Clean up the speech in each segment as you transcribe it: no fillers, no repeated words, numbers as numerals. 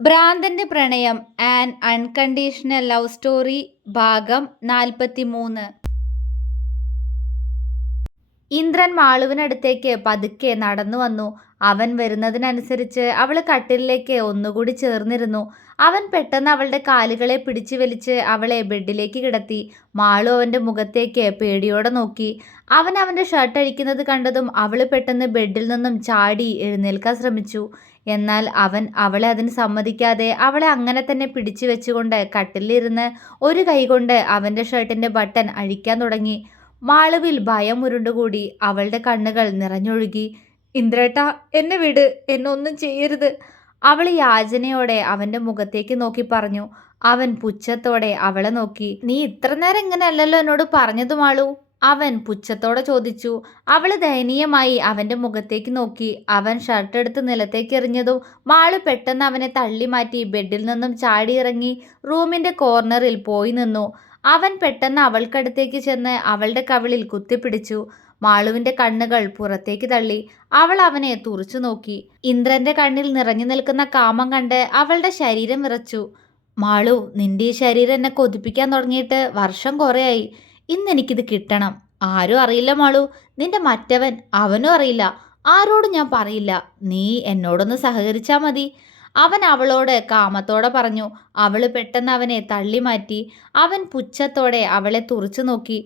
ഭ്രാന്തന്റെ പ്രണയം an unconditional love story ഭാഗം 43. ഇന്ദ്രൻ മാളുവിനടുത്തേക്ക് പതുക്കെ നടന്നു വന്നു. അവൻ വരുന്നതിനനുസരിച്ച് അവൾ കട്ടിലിലേക്ക് ഒന്നുകൂടി ചേർന്നിരുന്നു. അവൻ പെട്ടെന്ന് അവളുടെ കാലുകളെ പിടിച്ചു വലിച്ച് അവളെ ബെഡിലേക്ക് കിടത്തി. മാളു അവൻ്റെ മുഖത്തേക്ക് പേടിയോടെ നോക്കി. അവൻ അവൻ്റെ ഷർട്ട് അഴിക്കുന്നത് കണ്ടതും അവൾ പെട്ടെന്ന് ബെഡിൽ നിന്നും ചാടി എഴുന്നേൽക്കാൻ ശ്രമിച്ചു. എന്നാൽ അവൻ അവളെ അതിന് സമ്മതിക്കാതെ അവളെ അങ്ങനെ തന്നെ പിടിച്ചു വെച്ചുകൊണ്ട് കട്ടിലിരുന്ന് ഒരു കൈകൊണ്ട് അവൻ്റെ ഷർട്ടിൻ്റെ ബട്ടൺ അഴിക്കാൻ തുടങ്ങി. മാളുവിൽ ഭയം ഉരുണ്ടുകൂടി. അവളുടെ കണ്ണുകൾ നിറഞ്ഞൊഴുകി. ഇന്ദ്രേട്ടാ, എന്നെ വിട്, എന്നെ ഒന്നും ചെയ്യരുത്, അവൾ യാചനയോടെ അവൻ്റെ മുഖത്തേക്ക് നോക്കി പറഞ്ഞു. അവൻ പുച്ഛത്തോടെ അവളെ നോക്കി. നീ ഇത്ര നേരം ഇങ്ങനെയല്ലല്ലോ എന്നോട് പറഞ്ഞത് മാളു, അവൻ പുച്ഛത്തോടെ ചോദിച്ചു. അവള് ദയനീയമായി അവൻ്റെ മുഖത്തേക്ക് നോക്കി. അവൻ ഷർട്ട് എടുത്ത് നിലത്തേക്ക് എറിഞ്ഞതും മാളു പെട്ടെന്ന് അവനെ തള്ളി മാറ്റി ബെഡിൽ നിന്നും ചാടിയിറങ്ങി റൂമിൻ്റെ കോർണറിൽ പോയി നിന്നു. അവൻ പെട്ടെന്ന് അവൾക്കടുത്തേക്ക് ചെന്ന് അവളുടെ കവിളിൽ കുത്തിപ്പിടിച്ചു. മാളുവിൻ്റെ കണ്ണുകൾ പുറത്തേക്ക് തള്ളി. അവൾ അവനെ തുറച്ചു നോക്കി. ഇന്ദ്രന്റെ കണ്ണിൽ നിറഞ്ഞു നിൽക്കുന്ന കാമം കണ്ട് അവളുടെ ശരീരം വിറച്ചു. മാളു, നിന്റെ ഈ ശരീരം എന്നെ കൊതിപ്പിക്കാൻ തുടങ്ങിയിട്ട് വർഷം കുറേയായി. ഇന്നെനിക്കിത് കിട്ടണം. ആരും അറിയില്ല മാളു, നിന്റെ മറ്റവൻ, അവനും അറിയില്ല. ആരോടും ഞാൻ പറയില്ല. നീ എന്നോടൊന്ന് സഹകരിച്ചാൽ മതി, അവൻ അവളോട് കാമത്തോടെ പറഞ്ഞു. അവള് പെട്ടെന്ന് അവനെ തള്ളി മാറ്റി. അവൻ പുച്ഛത്തോടെ അവളെ തുറച്ചു നോക്കി.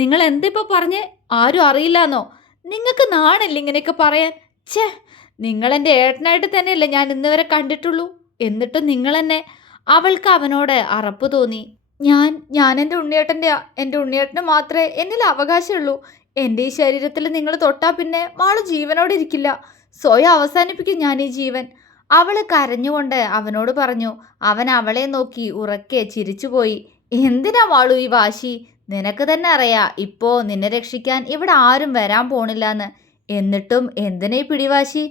നിങ്ങൾ എന്തിപ്പോ പറഞ്ഞേ? ആരും അറിയില്ലാന്നോ? നിങ്ങൾക്ക് നാണില്ല ഇങ്ങനെയൊക്കെ പറയാൻ? ഛേ, നിങ്ങളെൻ്റെ ഏട്ടനായിട്ട് തന്നെയല്ലേ ഞാൻ ഇന്ന് വരെ കണ്ടിട്ടുള്ളൂ. എന്നിട്ടും നിങ്ങളെന്നെ. അവൾക്ക് അവനോട് അറപ്പ് തോന്നി. ഞാൻ എൻ്റെ ഉണ്ണിയേട്ടന് മാത്രമേ എന്നിൽ അവകാശമുള്ളൂ. എൻ്റെ ഈ ശരീരത്തിൽ നിങ്ങൾ തൊട്ടാൽ പിന്നെ മാള് ജീവനോടെ ഇരിക്കില്ല. സ്വയം അവസാനിപ്പിക്കും ഞാൻ ഈ ജീവൻ, അവൾ കരഞ്ഞുകൊണ്ട് അവനോട് പറഞ്ഞു. അവൻ അവളെ നോക്കി ഉറക്കെ ചിരിച്ചുപോയി. എന്തിനാ മാളു ഈ വാശി? നിനക്ക് തന്നെ അറിയാം ഇപ്പോൾ നിന്നെ രക്ഷിക്കാൻ ഇവിടെ ആരും വരാൻ പോണില്ലാന്ന്. എന്നിട്ടും എന്തിനാ ഈ പിടിവാശി?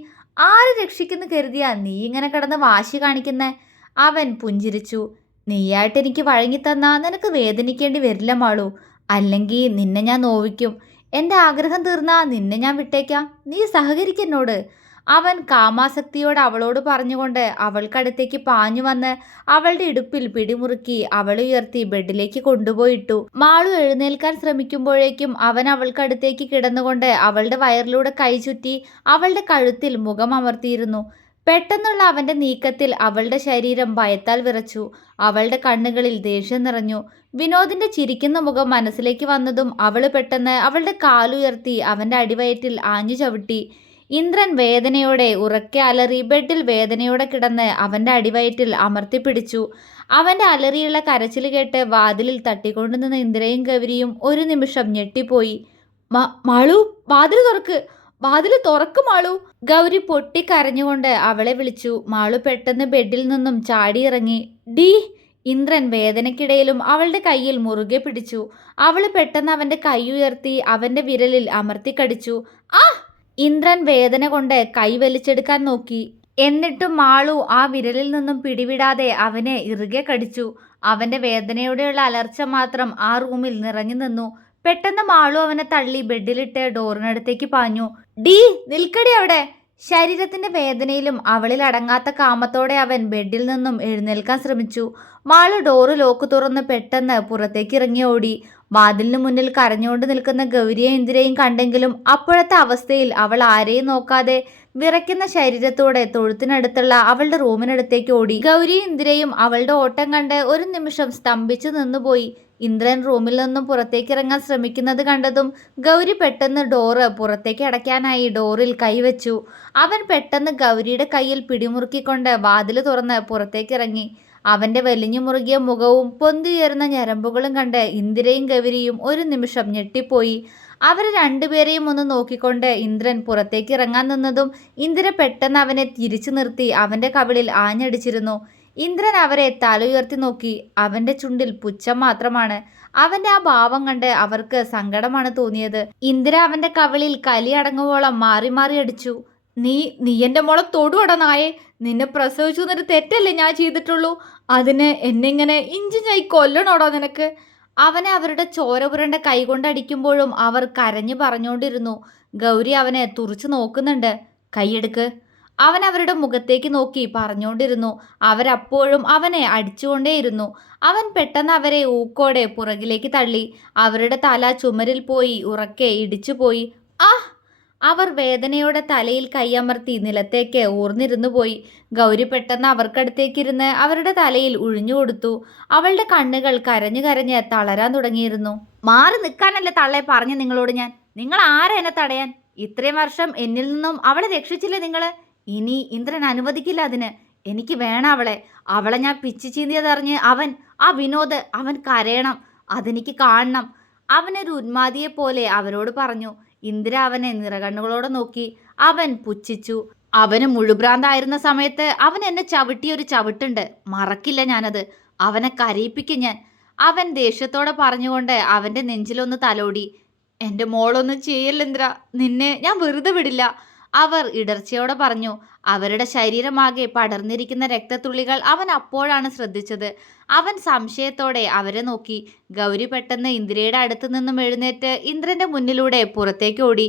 ആര് രക്ഷിക്കുന്നു കരുതിയാ നീ ഇങ്ങനെ കിടന്ന് വാശി കാണിക്കുന്നേ? അവൻ പുഞ്ചിരിച്ചു. നീയായിട്ട് എനിക്ക് വഴങ്ങിത്തന്നാ നിനക്ക് വേദനിക്കേണ്ടി വരില്ല മാളു. അല്ലെങ്കിൽ നിന്നെ ഞാൻ നോവിക്കും. എൻ്റെ ആഗ്രഹം തീർന്നാ നിന്നെ ഞാൻ വിട്ടേക്കാം. നീ സഹകരിക്കെന്നോട്, അവൻ കാമാസക്തിയോട് അവളോട് പറഞ്ഞുകൊണ്ട് അവൾക്കടുത്തേക്ക് പാഞ്ഞു വന്ന് അവളുടെ ഇടുപ്പിൽ പിടിമുറുക്കി അവളെ ഉയർത്തി ബെഡിലേക്ക് കൊണ്ടുപോയിട്ടു. മാളു എഴുന്നേൽക്കാൻ ശ്രമിക്കുമ്പോഴേക്കും അവൻ അവൾക്കടുത്തേക്ക് കിടന്നുകൊണ്ട് അവളുടെ വയറിലൂടെ കൈ ചുറ്റി അവളുടെ കഴുത്തിൽ മുഖം അമർത്തിയിരുന്നു. പെട്ടെന്നുള്ള അവൻ്റെ നീക്കത്തിൽ അവളുടെ ശരീരം ഭയത്താൽ വിറച്ചു. അവളുടെ കണ്ണുകളിൽ ദേഷ്യം നിറഞ്ഞു. വിനോദിന്റെ ചിരിക്കുന്ന മുഖം മനസ്സിലേക്ക് വന്നതും അവൾ പെട്ടെന്ന് അവളുടെ കാലുയർത്തി അവൻ്റെ അടിവയറ്റിൽ ആഞ്ഞു ചവിട്ടി. ഇന്ദ്രൻ വേദനയോടെ ഉറക്കെ അലറി ബെഡിൽ വേദനയോടെ കിടന്ന് അവൻ്റെ അടിവയറ്റിൽ അമർത്തിപ്പിടിച്ചു. അവൻ്റെ അലറിയുള്ള കരച്ചിൽ കേട്ട് വാതിലിൽ തട്ടിക്കൊണ്ടു നിന്ന ഇന്ദ്രയും ഗൗരിയും ഒരു നിമിഷം ഞെട്ടിപ്പോയി. മാളു, വാതിൽ തുറക്ക് മാളു, ഗൗരി പൊട്ടിക്കരഞ്ഞുകൊണ്ട് അവളെ വിളിച്ചു. മാളു പെട്ടെന്ന് ബെഡിൽ നിന്നും ചാടിയിറങ്ങി. ഡീ, ഇന്ദ്രൻ വേദനയ്ക്കിടയിലും അവളുടെ കയ്യിൽ മുറുകെ പിടിച്ചു. അവൾ പെട്ടെന്ന് അവൻ്റെ കൈ ഉയർത്തി അവൻ്റെ വിരലിൽ അമർത്തിക്കടിച്ചു. ആ! ഇന്ദ്രൻ വേദന കൊണ്ട് കൈ വലിച്ചെടുക്കാൻ നോക്കി. എന്നിട്ടും മാളു ആ വിരലിൽ നിന്നും പിടിവിടാതെ അവനെ ഇറുകെ കടിച്ചു. അവൻ്റെ വേദനയോടെയുള്ള അലർച്ച മാത്രം ആ റൂമിൽ നിറഞ്ഞു നിന്നു. പെട്ടെന്ന് മാളു അവനെ തള്ളി ബെഡിലിട്ട് ഡോറിനടുത്തേക്ക് പാഞ്ഞു. ഡീ, നിൽക്കടി അവിടെ! ശരീരത്തിന്റെ വേദനയിലും അവളിൽ അടങ്ങാത്ത കാമത്തോടെ അവൻ ബെഡിൽ നിന്നും എഴുന്നേൽക്കാൻ ശ്രമിച്ചു. മാളു ഡോറ് ലോക്ക് തുറന്ന് പെട്ടെന്ന് പുറത്തേക്ക് ഇറങ്ങി ഓടി. വാതിലിന് മുന്നിൽ കരഞ്ഞുകൊണ്ട് നിൽക്കുന്ന ഗൗരിയെയും ഇന്ദിരയും കണ്ടെങ്കിലും അപ്പോഴത്തെ അവസ്ഥയിൽ അവൾ ആരെയും നോക്കാതെ വിറയ്ക്കുന്ന ശരീരത്തോടെ തൊഴുത്തിനടുത്തുള്ള അവളുടെ റൂമിനടുത്തേക്ക് ഓടി. ഗൗരിയും ഇന്ദിരയും അവളുടെ ഓട്ടം കണ്ട് ഒരു നിമിഷം സ്തംഭിച്ചു നിന്നുപോയി. ഇന്ദ്രൻ റൂമിൽ നിന്നും പുറത്തേക്ക് ഇറങ്ങാൻ ശ്രമിക്കുന്നത് കണ്ടതും ഗൗരി പെട്ടെന്ന് ഡോറ് പുറത്തേക്ക് അടയ്ക്കാനായി ഡോറിൽ കൈവച്ചു. അവൻ പെട്ടെന്ന് ഗൗരിയുടെ കയ്യിൽ പിടിമുറുക്കിക്കൊണ്ട് വാതിൽ തുറന്ന് പുറത്തേക്ക് ഇറങ്ങി. അവൻ്റെ വലിഞ്ഞു മുറുകിയ മുഖവും പൊന്തിയുയർന്ന ഞരമ്പുകളും കണ്ട് ഇന്ദിരയും ഗൗരിയും ഒരു നിമിഷം ഞെട്ടിപ്പോയി. അവർ രണ്ടുപേരെയും ഒന്ന് നോക്കിക്കൊണ്ട് ഇന്ദ്രൻ പുറത്തേക്ക് ഇറങ്ങാൻ നിന്നതും ഇന്ദിര പെട്ടെന്ന് അവനെ തിരിച്ചു നിർത്തി അവൻ്റെ കവിളിൽ ആഞ്ഞടിച്ചിരുന്നു. ഇന്ദ്രൻ അവരെ തല ഉയർത്തി നോക്കി. അവൻ്റെ ചുണ്ടിൽ പുച്ഛം മാത്രമാണ്. അവൻ്റെ ആ ഭാവം കണ്ട് അവർക്ക് സങ്കടമാണ് തോന്നിയത്. ഇന്ദിര അവൻ്റെ കവിളിൽ കലി അടങ്ങുവോളം മാറി മാറി അടിച്ചു. നീ എൻ്റെ മോളെ തൊടുവട നായെ! നിന്നെ പ്രസവിച്ചു എന്നൊരു തെറ്റല്ലേ ഞാൻ ചെയ്തിട്ടുള്ളൂ. അതിന് എന്നെ ഇങ്ങനെ ഇഞ്ചിഞ്ഞായി കൊല്ലണോടാ നിനക്ക്? അവനെ അവരുടെ ചോര പുരണ്ട കൈകൊണ്ട് അടിക്കുമ്പോഴും അവർ കരഞ്ഞു പറഞ്ഞുകൊണ്ടിരുന്നു. ഗൗരി അവനെ തുറച്ചു നോക്കുന്നുണ്ട്. കൈയെടുക്ക്, അവൻ അവരുടെ മുഖത്തേക്ക് നോക്കി പറഞ്ഞുകൊണ്ടിരുന്നു. അവരപ്പോഴും അവനെ അടിച്ചുകൊണ്ടേയിരുന്നു. അവൻ പെട്ടെന്ന് അവരെ ഊക്കോടെ പുറകിലേക്ക് തള്ളി. അവരുടെ തല ചുമരിൽ പോയി ഉറക്കെ ഇടിച്ചുപോയി. ആ! അവർ വേദനയോടെ തലയിൽ കൈയമർത്തി നിലത്തേക്ക് ഊർന്നിരുന്നു പോയി. ഗൗരി പെട്ടെന്ന് അവർക്കടുത്തേക്കിരുന്ന് അവരുടെ തലയിൽ ഉഴിഞ്ഞുകൊടുത്തു. അവളുടെ കണ്ണുകൾ കരഞ്ഞു കരഞ്ഞ് തളരാൻ തുടങ്ങിയിരുന്നു. മാറി നിൽക്കാനല്ലേ തള്ളെ പറഞ്ഞു നിങ്ങളോട് ഞാൻ. നിങ്ങൾ ആരാ എന്നെ തടയാൻ? ഇത്രയും വർഷം എന്നിൽ നിന്നും അവളെ രക്ഷിച്ചില്ലേ നിങ്ങൾ? ഇനി ഇന്ദ്രൻ അനുവദിക്കില്ല അതിന്. എനിക്ക് വേണം അവളെ. അവളെ ഞാൻ പിച്ചു ചീന്തിയതറിഞ്ഞ് ആ വിനോദ് അവൻ കരയണം. അതെനിക്ക് കാണണം. അവനൊരു ഉന്മാദിയെ പോലെ അവരോട് പറഞ്ഞു. ഇന്ദിര അവനെ നിറകണ്ണുകളോടെ നോക്കി. അവൻ പുച്ഛിച്ചു. അവന് മുഴുഭ്രാന്തായിരുന്ന സമയത്ത് അവൻ എന്നെ ചവിട്ടിയൊരു ചവിട്ടുണ്ട്. മറക്കില്ല ഞാനത്. അവനെ കരയിപ്പിക്കും ഞാൻ. അവൻ ദേഷ്യത്തോടെ പറഞ്ഞുകൊണ്ട് അവൻ്റെ നെഞ്ചിലൊന്ന് തലോടി. എൻ്റെ മോളൊന്നും ചെയ്യല്ല ഇന്ദ്ര. നിന്നെ ഞാൻ വെറുതെ വിടില്ല, അവർ ഇടർച്ചയോടെ പറഞ്ഞു. അവരുടെ ശരീരമാകെ പടർന്നിരിക്കുന്ന രക്തത്തുള്ളികൾ അവൻ അപ്പോഴാണ് ശ്രദ്ധിച്ചത്. അവൻ സംശയത്തോടെ അവരെ നോക്കി. ഗൗരി പെട്ടെന്ന് ഇന്ദിരയുടെ അടുത്ത് നിന്നും എഴുന്നേറ്റ് ഇന്ദ്രന്റെ മുന്നിലൂടെ പുറത്തേക്ക് ഓടി.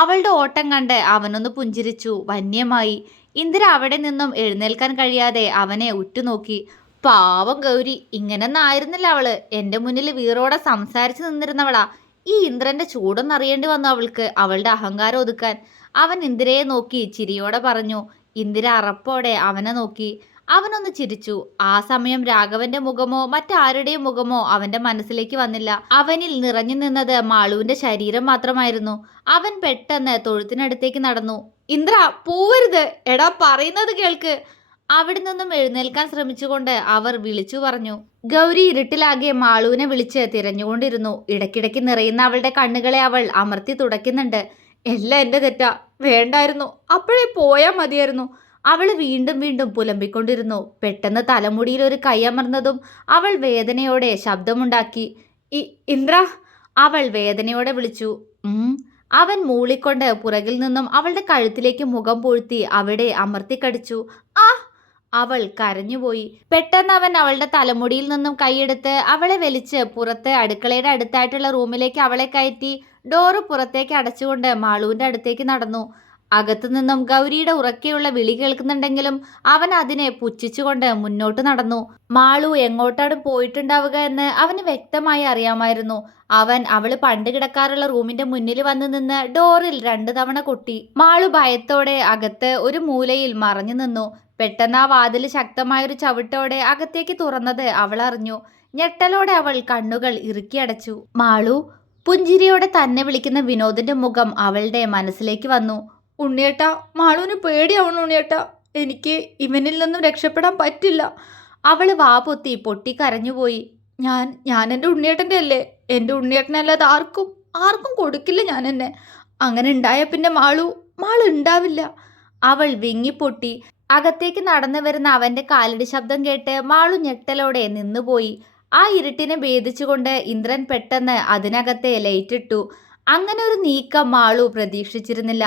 അവളുടെ ഓട്ടം കണ്ട് അവനൊന്ന് പുഞ്ചിരിച്ചു വന്യമായി. ഇന്ദിര അവിടെ നിന്നും എഴുന്നേൽക്കാൻ കഴിയാതെ അവനെ ഉറ്റുനോക്കി. പാവം ഗൗരി, ഇങ്ങനൊന്നും ആയിരുന്നില്ല അവള്. എൻ്റെ മുന്നിൽ വീറോടെ സംസാരിച്ചു നിന്നിരുന്നവളാ. ഈ ഇന്ദ്രന്റെ ചൂടൊന്നറിയേണ്ടി വന്നു അവൾക്ക് അവളുടെ അഹങ്കാരം ഒതുക്കാൻ. അവൻ ഇന്ദിരയെ നോക്കി ചിരിയോടെ പറഞ്ഞു. ഇന്ദിര അറപ്പോടെ അവനെ നോക്കി. അവനൊന്ന് ചിരിച്ചു. ആ സമയം രാഘവന്റെ മുഖമോ മറ്റാരുടെയും മുഖമോ അവന്റെ മനസ്സിലേക്ക് വന്നില്ല. അവനിൽ നിറഞ്ഞു നിന്നത് മാളുവിന്റെ ശരീരം മാത്രമായിരുന്നു. അവൻ പെട്ടെന്ന് തൊഴുത്തിനടുത്തേക്ക് നടന്നു. ഇന്ദ്ര, പോവരുത്. എടാ, പറയുന്നത് കേൾക്ക്. അവിടെ നിന്നും എഴുന്നേൽക്കാൻ ശ്രമിച്ചുകൊണ്ട് അവർ വിളിച്ചു പറഞ്ഞു. ഗൗരി ഇരുട്ടിലാകെ മാളുവിനെ വിളിച്ച് തിരഞ്ഞുകൊണ്ടിരുന്നു. ഇടയ്ക്കിടയ്ക്ക് നിറയുന്ന അവളുടെ കണ്ണുകളെ അവൾ അമർത്തി തുടയ്ക്കുന്നുണ്ട്. എല്ലാം എൻ്റെ തെറ്റാ. വേണ്ടായിരുന്നു. അപ്പോഴേ പോയാൽ മതിയായിരുന്നു. അവൾ വീണ്ടും വീണ്ടും പുലമ്പിക്കൊണ്ടിരുന്നു. പെട്ടെന്ന് തലമുടിയിൽ ഒരു കൈയമർന്നതും അവൾ വേദനയോടെ ശബ്ദമുണ്ടാക്കി. ഇന്ദ്ര, അവൾ വേദനയോടെ വിളിച്ചു. അവൻ മൂളിക്കൊണ്ട് പുറകിൽ നിന്നും അവളുടെ കഴുത്തിലേക്ക് മുഖം പൂഴ്ത്തി അവിടെ അമർത്തിക്കടിച്ചു. ആ! അവൾ കരഞ്ഞുപോയി. പെട്ടെന്ന് അവൻ അവളുടെ തലമുടിയിൽ നിന്നും കൈയെടുത്ത് അവളെ വലിച്ച് പുറത്ത് അടുക്കളയുടെ അടുത്തായിട്ടുള്ള റൂമിലേക്ക് അവളെ കയറ്റി ഡോറ് പുറത്തേക്ക് അടച്ചുകൊണ്ട് മാളുവിൻ്റെ അടുത്തേക്ക് നടന്നു. അകത്തു നിന്നും ഗൗരിയുടെ ഉറക്കെയുള്ള വിളി കേൾക്കുന്നുണ്ടെങ്കിലും അവൻ അതിനെ പുച്ഛിച്ചുകൊണ്ട് മുന്നോട്ട് നടന്നു. മാളു എങ്ങോട്ടാണ് പോയിട്ടുണ്ടാവുക എന്ന് അവന് വ്യക്തമായി അറിയാമായിരുന്നു. അവൻ അവള് പണ്ട് കിടക്കാറുള്ള റൂമിന്റെ മുന്നിൽ വന്നു നിന്ന് ഡോറിൽ 2 തവണ കൊട്ടി. മാളു ഭയത്തോടെ അകത്ത് ഒരു മൂലയിൽ മറഞ്ഞു നിന്നു. പെട്ടെന്ന് ആ വാതിൽ ശക്തമായൊരു ചവിട്ടോടെ അകത്തേക്ക് തുറന്നത് അവൾ അറിഞ്ഞു. ഞെട്ടലോടെ അവൾ കണ്ണുകൾ ഇറുക്കിയടച്ചു. മാളു! പുഞ്ചിരിയോടെ തന്നെ വിളിക്കുന്ന വിനോദിന്റെ മുഖം അവളുടെ മനസ്സിലേക്ക് വന്നു. ഉണ്ണിയേട്ടാ, മാളുവിന് പേടിയാവണം ഉണ്ണിയേട്ടാ. എനിക്ക് ഇവനിൽ നിന്നും രക്ഷപ്പെടാൻ പറ്റില്ല. അവള് വാ പൊത്തി പൊട്ടിക്കരഞ്ഞുപോയി. ഞാൻ എൻ്റെ ഉണ്ണിയേട്ടൻ്റെ അല്ലേ. എൻ്റെ ഉണ്ണിയേട്ടനല്ലാതെ ആർക്കും കൊടുക്കില്ല ഞാൻ എന്നെ. അങ്ങനെ ഉണ്ടായ പിന്നെ മാളു ഉണ്ടാവില്ല. അവൾ വിങ്ങിപ്പൊട്ടി. അകത്തേക്ക് നടന്നു വരുന്ന അവൻ്റെ കാലടി ശബ്ദം കേട്ട് മാളു ഞെട്ടലോടെ നിന്നുപോയി. ആ ഇരുട്ടിനെ ഭേദിച്ചുകൊണ്ട് ഇന്ദ്രൻ പെട്ടെന്ന് അതിനകത്തെ ലൈറ്റിട്ടു. അങ്ങനെ ഒരു നീക്കം മാളു പ്രതീക്ഷിച്ചിരുന്നില്ല.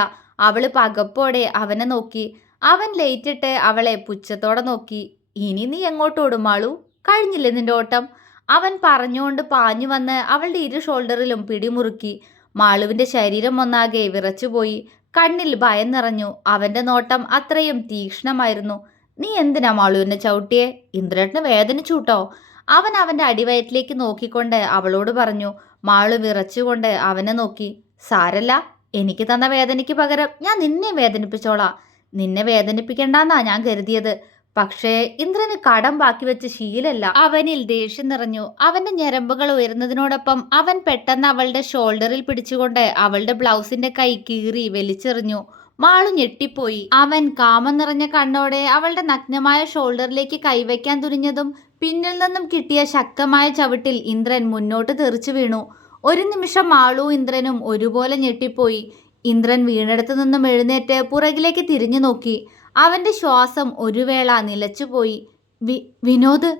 അവള് പകപ്പോടെ അവനെ നോക്കി. അവൻ ലൈറ്റിട്ട് അവളെ പുച്ഛത്തോടെ നോക്കി. ഇനി നീ എങ്ങോട്ടോടും മാളു? കഴിഞ്ഞില്ലേ നിന്റെ ഓട്ടം? അവൻ പറഞ്ഞുകൊണ്ട് പാഞ്ഞു വന്ന് അവളുടെ ഇരു ഷോൾഡറിലും പിടിമുറുക്കി. മാളുവിൻ്റെ ശരീരം ഒന്നാകെ വിറച്ചുപോയി. കണ്ണിൽ ഭയം നിറഞ്ഞു. അവൻ്റെ നോട്ടം അത്രയും തീക്ഷ്ണമായിരുന്നു. നീ എന്തിനാ മാളുവിനെ ചവിട്ടിയെ? ഇന്ദ്രേട്ടന് വേദനിച്ചൂട്ടോ. അവൻ അവൻ്റെ അടിവയറ്റിലേക്ക് നോക്കിക്കൊണ്ട് അവളോട് പറഞ്ഞു. മാളു വിറച്ചുകൊണ്ട് അവനെ നോക്കി. സാരല്ല, എനിക്ക് തന്ന വേദനയ്ക്ക് പകരം ഞാൻ നിന്നെ വേദനിപ്പിച്ചോളാം. നിന്നെ വേദനിപ്പിക്കണ്ടെന്നാ ഞാൻ കരുതിയത്. പക്ഷേ ഇന്ദ്രന് കടം ബാക്കി വെച്ച് ശീലല്ല. അവനിൽ ദേഷ്യം നിറഞ്ഞു. അവന്റെ ഞരമ്പുകൾ ഉയർന്നതിനോടൊപ്പം അവൻ പെട്ടെന്ന് അവളുടെ ഷോൾഡറിൽ പിടിച്ചുകൊണ്ട് അവളുടെ ബ്ലൗസിന്റെ കൈ കീറി വലിച്ചെറിഞ്ഞു. മാളു ഞെട്ടിപ്പോയി. അവൻ കാമം നിറഞ്ഞ കണ്ണോടെ അവളുടെ നഗ്നമായ ഷോൾഡറിലേക്ക് കൈവയ്ക്കാൻ തുനിഞ്ഞതും പിന്നിൽ നിന്നും കിട്ടിയ ശക്തമായ ചവിട്ടിൽ ഇന്ദ്രൻ മുന്നോട്ട് തെറിച്ചു വീണു. ഒരു നിമിഷം മാളു ഇന്ദ്രനും ഒരുപോലെ ഞെട്ടിപ്പോയി. ഇന്ദ്രൻ വീണെടുത്തു നിന്നും എഴുന്നേറ്റ് പുറകിലേക്ക് തിരിഞ്ഞു നോക്കി. അവൻ്റെ ശ്വാസം ഒരു വേള നിലച്ചുപോയി. വിനോദ്!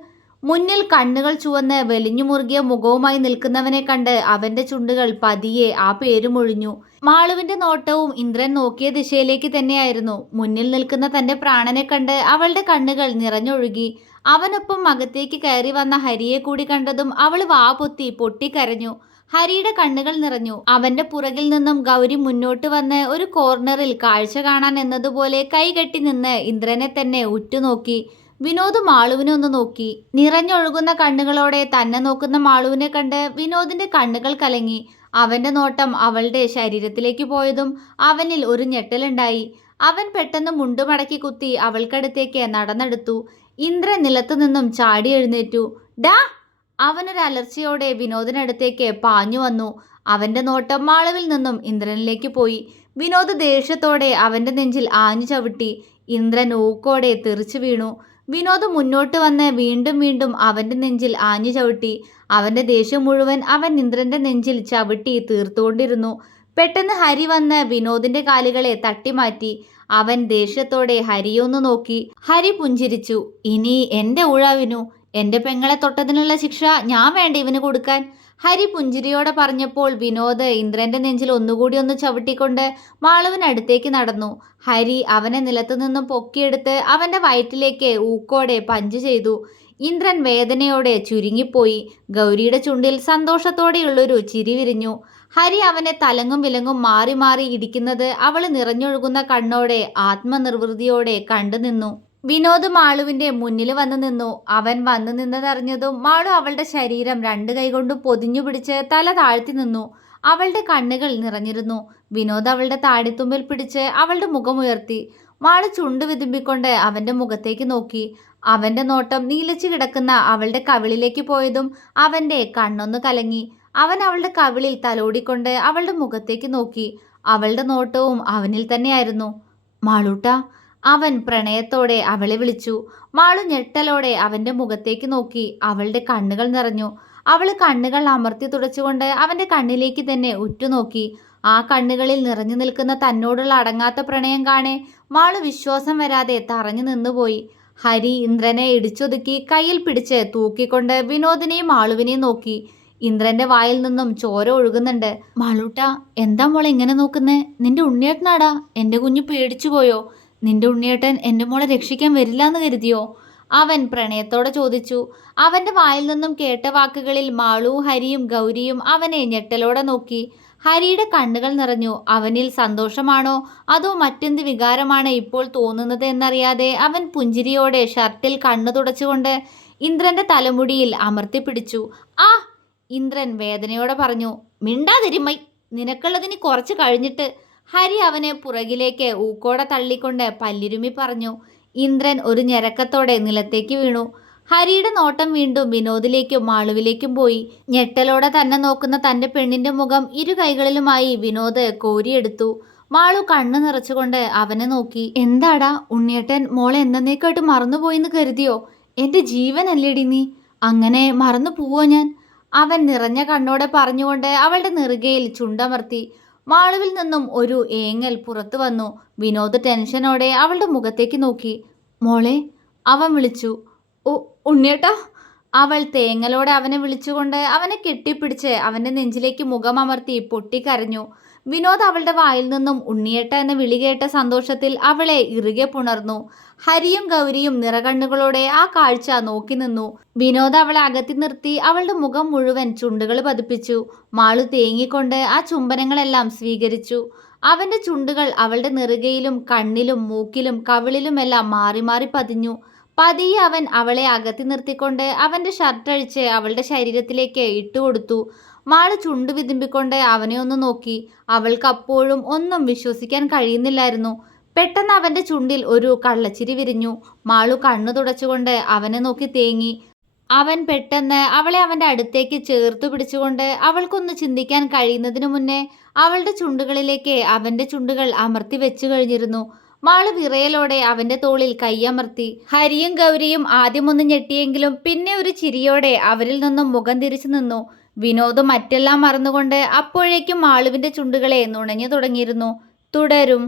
മുന്നിൽ കണ്ണുകൾ ചുവന്ന് വലിഞ്ഞു മുറുകിയ മുഖവുമായി നിൽക്കുന്നവനെ കണ്ട് അവൻ്റെ ചുണ്ടുകൾ പതിയെ ആ പേരുമൊഴിഞ്ഞു. മാളുവിൻ്റെ നോട്ടവും ഇന്ദ്രൻ നോക്കിയ ദിശയിലേക്ക് തന്നെയായിരുന്നു. മുന്നിൽ നിൽക്കുന്ന തൻ്റെ പ്രാണനെ കണ്ട് അവളുടെ കണ്ണുകൾ നിറഞ്ഞൊഴുകി. അവനൊപ്പം അകത്തേക്ക് കയറി വന്ന ഹരിയെ കൂടി കണ്ടതും അവൾ വാ പൊത്തി പൊട്ടിക്കരഞ്ഞു. ഹരിയുടെ കണ്ണുകൾ നിറഞ്ഞു. അവന്റെ പുറകിൽ നിന്നും ഗൗരി മുന്നോട്ട് വന്ന് ഒരു കോർണറിൽ കാഴ്ച കാണാൻ എന്നതുപോലെ കൈകെട്ടി നിന്ന് ഇന്ദ്രനെ തന്നെ ഉറ്റുനോക്കി. വിനോദ് മാളുവിനെ ഒന്ന് നോക്കി. നിറഞ്ഞൊഴുകുന്ന കണ്ണുകളോടെ തന്നെ നോക്കുന്ന മാളുവിനെ കണ്ട് വിനോദിന്റെ കണ്ണുകൾ കലങ്ങി. അവന്റെ നോട്ടം അവളുടെ ശരീരത്തിലേക്ക് പോയതും അവനിൽ ഒരു ഞെട്ടലുണ്ടായി. അവൻ പെട്ടെന്ന് മുണ്ടുമടക്കി കുത്തി അവൾക്കടുത്തേക്ക് നടന്നെടുത്തു. ഇന്ദ്രൻ നിലത്തു നിന്നും ചാടി എഴുന്നേറ്റു. ഡാ! അവനൊരു അലർച്ചയോടെ വിനോദിനടുത്തേക്ക് പാഞ്ഞു വന്നു. അവന്റെ നോട്ടം മാളുവിൽ നിന്നും ഇന്ദ്രനിലേക്ക് പോയി. വിനോദ് ദേഷ്യത്തോടെ അവന്റെ നെഞ്ചിൽ ആഞ്ഞു ചവിട്ടി. ഇന്ദ്രൻ ഊക്കോടെ തെറിച്ചു വീണു. വിനോദ് മുന്നോട്ട് വന്ന് വീണ്ടും വീണ്ടും അവന്റെ നെഞ്ചിൽ ആഞ്ഞു ചവിട്ടി. അവന്റെ ദേഷ്യം മുഴുവൻ അവൻ ഇന്ദ്രന്റെ നെഞ്ചിൽ ചവിട്ടി തീർത്തുകൊണ്ടിരുന്നു. പെട്ടെന്ന് ഹരി വന്ന് വിനോദിന്റെ കാലുകളെ തട്ടിമാറ്റി. അവൻ ദേഷ്യത്തോടെ ഹരിയൊന്നു നോക്കി. ഹരി പുഞ്ചിരിച്ചു. ഇനി എന്റെ ഊഴാവിനു. എന്റെ പെങ്ങളെ തൊട്ടതിനുള്ള ശിക്ഷ ഞാൻ വേണ്ട ഇവന് കൊടുക്കാൻ. ഹരി പുഞ്ചിരിയോടെ പറഞ്ഞപ്പോൾ വിനോദ് ഇന്ദ്രന്റെ നെഞ്ചിൽ ഒന്നുകൂടി ഒന്ന് ചവിട്ടിക്കൊണ്ട് മാളുവിനടുത്തേക്ക് നടന്നു. ഹരി അവനെ നിലത്തു നിന്നും പൊക്കിയെടുത്ത് അവന്റെ വയറ്റിലേക്ക് ഊക്കോടെ പഞ്ച് ചെയ്തു. ഇന്ദ്രൻ വേദനയോടെ ചുരുങ്ങിപ്പോയി. ഗൗരിയുടെ ചുണ്ടിൽ സന്തോഷത്തോടെയുള്ളൊരു ചിരി വിരിഞ്ഞു. ഹരി അവനെ തലങ്ങും വിലങ്ങും മാറി മാറി ഇടിക്കുന്നത് അവള് നിറഞ്ഞൊഴുകുന്ന കണ്ണോടെ ആത്മനിർവൃതിയോടെ കണ്ടു നിന്നു. വിനോദ് മാളുവിന്റെ മുന്നിൽ വന്നു നിന്നു. അവൻ വന്നു നിന്നതറിഞ്ഞതും മാളു അവളുടെ ശരീരം രണ്ട് കൈകൊണ്ടും പൊതിഞ്ഞു പിടിച്ച് തല താഴ്ത്തി നിന്നു. അവളുടെ കണ്ണുകൾ നിറഞ്ഞിരുന്നു. വിനോദ് അവളുടെ താടിത്തുമ്പിൽ പിടിച്ച് അവളുടെ മുഖമുയർത്തി. മാളു ചുണ്ടു വിതുമ്പിക്കൊണ്ട് അവന്റെ മുഖത്തേക്ക് നോക്കി. അവന്റെ നോട്ടം നീലച്ചു കിടക്കുന്ന അവളുടെ കവിളിലേക്ക് പോയതും അവന്റെ കണ്ണൊന്നു കലങ്ങി. അവൻ അവളുടെ കവിളിൽ തലോടിക്കൊണ്ട് അവളുടെ മുഖത്തേക്ക് നോക്കി. അവളുടെ നോട്ടവും അവനിൽ തന്നെയായിരുന്നു. മാളൂട്ടാ! അവൻ പ്രണയത്തോടെ അവളെ വിളിച്ചു. മാളു ഞെട്ടലോടെ അവന്റെ മുഖത്തേക്ക് നോക്കി. അവളുടെ കണ്ണുകൾ നിറഞ്ഞു. അവള് കണ്ണുകൾ അമർത്തി തുടച്ചുകൊണ്ട് അവന്റെ കണ്ണിലേക്ക് തന്നെ ഉറ്റുനോക്കി. ആ കണ്ണുകളിൽ നിറഞ്ഞു നിൽക്കുന്ന തന്നോടുള്ള അടങ്ങാത്ത പ്രണയം കാണെ മാളു വിശ്വാസം വരാതെ തറഞ്ഞു നിന്നുപോയി. ഹരി ഇന്ദ്രനെ ഇടിച്ചൊതുക്കി കയ്യിൽ പിടിച്ച് തൂക്കിക്കൊണ്ട് വിനോദിനെയും മാളുവിനെയും നോക്കി. ഇന്ദ്രന്റെ വായിൽ നിന്നും ചോര ഒഴുകുന്നുണ്ട്. മാളൂട്ടാ, എന്താ മോളെ ഇങ്ങനെ നോക്കുന്നേ? നിന്റെ ഉണ്ണിയേട്ടനാടാ. എൻ്റെ കുഞ്ഞു പേടിച്ചു പോയോ? നിന്റെ ഉണ്ണിയേട്ടൻ എൻ്റെ മോളെ രക്ഷിക്കാൻ വരില്ലാന്ന് കരുതിയോ? അവൻ പ്രണയത്തോടെ ചോദിച്ചു. അവന്റെ വായിൽ നിന്നും കേട്ട വാക്കുകളിൽ മാളുവും ഹരിയും ഗൗരിയും അവനെ ഞെട്ടലോടെ നോക്കി. ഹരിയുടെ കണ്ണുകൾ നിറഞ്ഞു. അവനിൽ സന്തോഷമാണോ അതോ മറ്റെന്ത് വികാരമാണ് ഇപ്പോൾ തോന്നുന്നത് എന്നറിയാതെ അവൻ പുഞ്ചിരിയോടെ ഷർട്ടിൽ കണ്ണു തുടച്ചുകൊണ്ട് ഇന്ദ്രന്റെ തലമുടിയിൽ അമർത്തിപ്പിടിച്ചു. ആ! ഇന്ദ്രൻ വേദനയോടെ പറഞ്ഞു. മിണ്ടാതിരിമൈ, നിനക്കുള്ളതിന് കുറച്ച് കഴിഞ്ഞിട്ട്. ഹരി അവനെ പുറകിലേക്ക് ഊക്കോടെ തള്ളിക്കൊണ്ട് പല്ലിരുമി പറഞ്ഞു. ഇന്ദ്രൻ ഒരു ഞരക്കത്തോടെ നിലത്തേക്ക് വീണു. ഹരിയുടെ നോട്ടം വീണ്ടും വിനോദിലേക്കും മാളുവിലേക്കും പോയി. ഞെട്ടലോടെ തന്നെ നോക്കുന്ന തൻ്റെ പെണ്ണിൻ്റെ മുഖം ഇരു കൈകളിലുമായി വിനോദ് കോരിയെടുത്തു. മാളു കണ്ണു നിറച്ചുകൊണ്ട് അവനെ നോക്കി. എന്താടാ ഉണ്ണിയേട്ടൻ മോളെ എന്നേക്കായിട്ട് മറന്നുപോയിന്ന് കരുതിയോ? എൻ്റെ ജീവനല്ലേടി നീ. അങ്ങനെ മറന്നു പോവോ ഞാൻ? അവൻ നിറഞ്ഞ കണ്ണോടെ പറഞ്ഞുകൊണ്ട് അവളുടെ നെറുകയിൽ ചുണ്ടമർത്തി. മാളുവിൽ നിന്നും ഒരു ഏങ്ങൽ പുറത്തു വന്നു. വിനോദ് ടെൻഷനോടെ അവളുടെ മുഖത്തേക്ക് നോക്കി. മോളെ, അവൻ വിളിച്ചു. ഓ ഉണ്ണിയേട്ടാ! അവൾ തേങ്ങലോടെ അവനെ വിളിച്ചുകൊണ്ട് അവനെ കെട്ടിപ്പിടിച്ച് അവൻ്റെ നെഞ്ചിലേക്ക് മുഖമമർത്തി പൊട്ടിക്കരഞ്ഞു. വിനോദ് അവളുടെ വായിൽ നിന്നും ഉണ്ണിയേട്ട എന്ന വിളി കേട്ട സന്തോഷത്തിൽ അവളെ ഇറുകെ പുണർന്നു. ഹരിയും ഗൗരിയും നിറകണ്ണുകളോടെ ആ കാഴ്ച നോക്കി നിന്നു. വിനോദ് അവളെ അകത്തി നിർത്തി അവളുടെ മുഖം മുഴുവൻ ചുണ്ടുകൾ പതിപ്പിച്ചു. മാളു തേങ്ങിക്കൊണ്ട് ആ ചുംബനങ്ങളെല്ലാം സ്വീകരിച്ചു. അവൻ്റെ ചുണ്ടുകൾ അവളുടെ നെറുകയിലും കണ്ണിലും മൂക്കിലും കവിളിലുമെല്ലാം മാറി മാറി പതിഞ്ഞു. പതിയെ അവൻ അവളെ അകത്തി നിർത്തിക്കൊണ്ട് അവൻ്റെ ഷർട്ടഴിച്ച് അവളുടെ ശരീരത്തിലേക്ക് ഇട്ടുകൊടുത്തു. മാളു ചുണ്ടു വിതുമ്പിക്കൊണ്ട് അവനെ ഒന്ന് നോക്കി. അവൾക്ക് അപ്പോഴും ഒന്നും വിശ്വസിക്കാൻ കഴിയുന്നില്ലായിരുന്നു. പെട്ടെന്ന് അവൻ്റെ ചുണ്ടിൽ ഒരു കള്ളച്ചിരി വിരിഞ്ഞു. മാളു കണ്ണു തുടച്ചുകൊണ്ട് അവനെ നോക്കി തേങ്ങി. അവൻ പെട്ടെന്ന് അവളെ അവൻ്റെ അടുത്തേക്ക് ചേർത്തു പിടിച്ചുകൊണ്ട് അവൾക്കൊന്ന് ചിന്തിക്കാൻ കഴിയുന്നതിനു മുന്നേ അവളുടെ ചുണ്ടുകളിലേക്ക് അവൻ്റെ ചുണ്ടുകൾ അമർത്തി വെച്ചു കഴിഞ്ഞിരുന്നു. മാളു വിറയലോടെ അവൻ്റെ തോളിൽ കൈയമർത്തി. ഹരിയും ഗൗരിയും ആദ്യമൊന്ന് ഞെട്ടിയെങ്കിലും പിന്നെ ഒരു ചിരിയോടെ അവരിൽ നിന്നും മുഖം തിരിച്ചു നിന്നു. വിനോദ് മറ്റെല്ലാം മറന്നുകൊണ്ട് അപ്പോഴേക്കും മാളുവിൻ്റെ ചുണ്ടുകളെ നുണഞ്ഞു തുടങ്ങിയിരുന്നു. തുടരും.